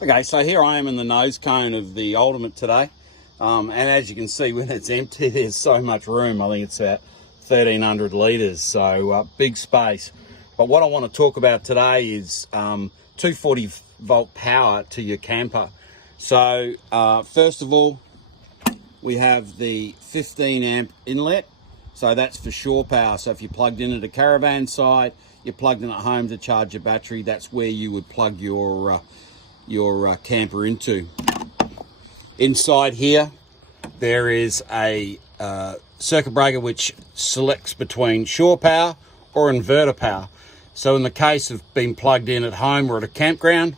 Okay, so here I am in the nose cone of the Ultimate today, and as you can see, when it's empty, there's so much room. I think it's about 1,300 litres, so big space. But what I want to talk about today is 240 volt power to your camper. So first of all, we have the 15 amp inlet, so that's for shore power. So if you're plugged in at a caravan site, you're plugged in at home to charge your battery, that's where you would plug your camper into. Inside here there is a circuit breaker which selects between shore power or inverter power. So in the case of being plugged in at home or at a campground,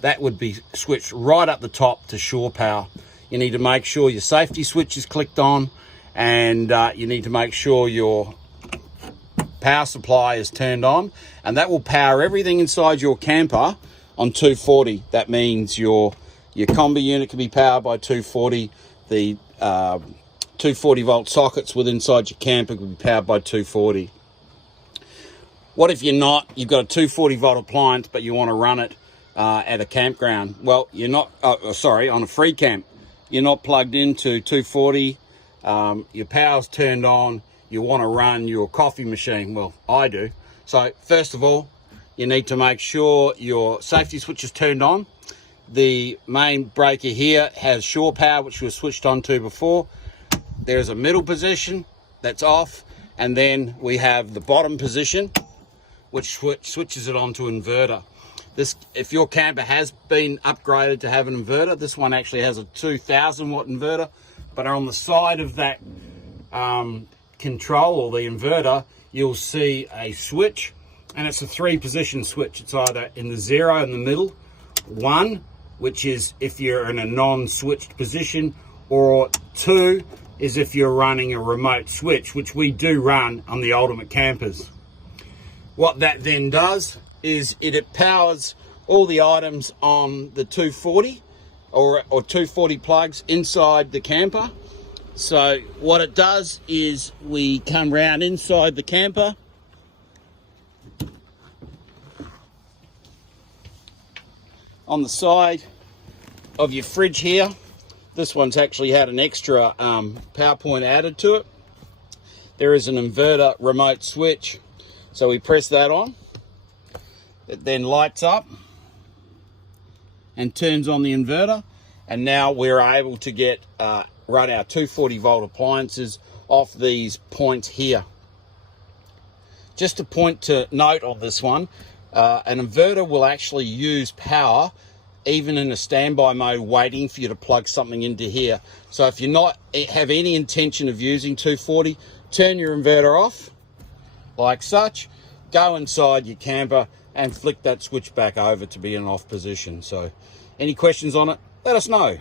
that would be switched right up the top to shore power. You need to make sure your safety switch is clicked on, and you need to make sure your power supply is turned on, and that will power everything inside your camper on 240. That means your combi unit can be powered by 240. The 240 volt sockets within inside your camper can be powered by 240. What if you've got a 240 volt appliance but you want to run it at a campground? Well, you're not, on a free camp. You're not plugged into 240, your power's turned on, you want to run your coffee machine. Well, I do. So first of all, you need to make sure your safety switch is turned on. The main breaker here has shore power, which was switched on to before. There's a middle position that's off, and then we have the bottom position, which switches it on to inverter. This, if your camper has been upgraded to have an inverter, this one actually has a 2000 watt inverter, but on the side of that control, or the inverter, you'll see a switch, and it's a 3-position switch. It's either in the 0 in the middle, 1, which is if you're in a non-switched position, or 2 is if you're running a remote switch, which we do run on the Ultimate campers. What that then does is it powers all the items on the 240 or 240 plugs inside the camper. So what it does is we come round inside the camper, on the side of your fridge here. This one's actually had an extra power point added to it. There is an inverter remote switch, so we press that on. It then lights up and turns on the inverter, and now we're able to get run our 240 volt appliances off these points here. Just a point to note on this one, an inverter will actually use power even in a standby mode, waiting for you to plug something into here. So if you're not have any intention of using 240, turn your inverter off like such, go inside your camper and flick that switch back over to be in an off position. So any questions on it, let us know.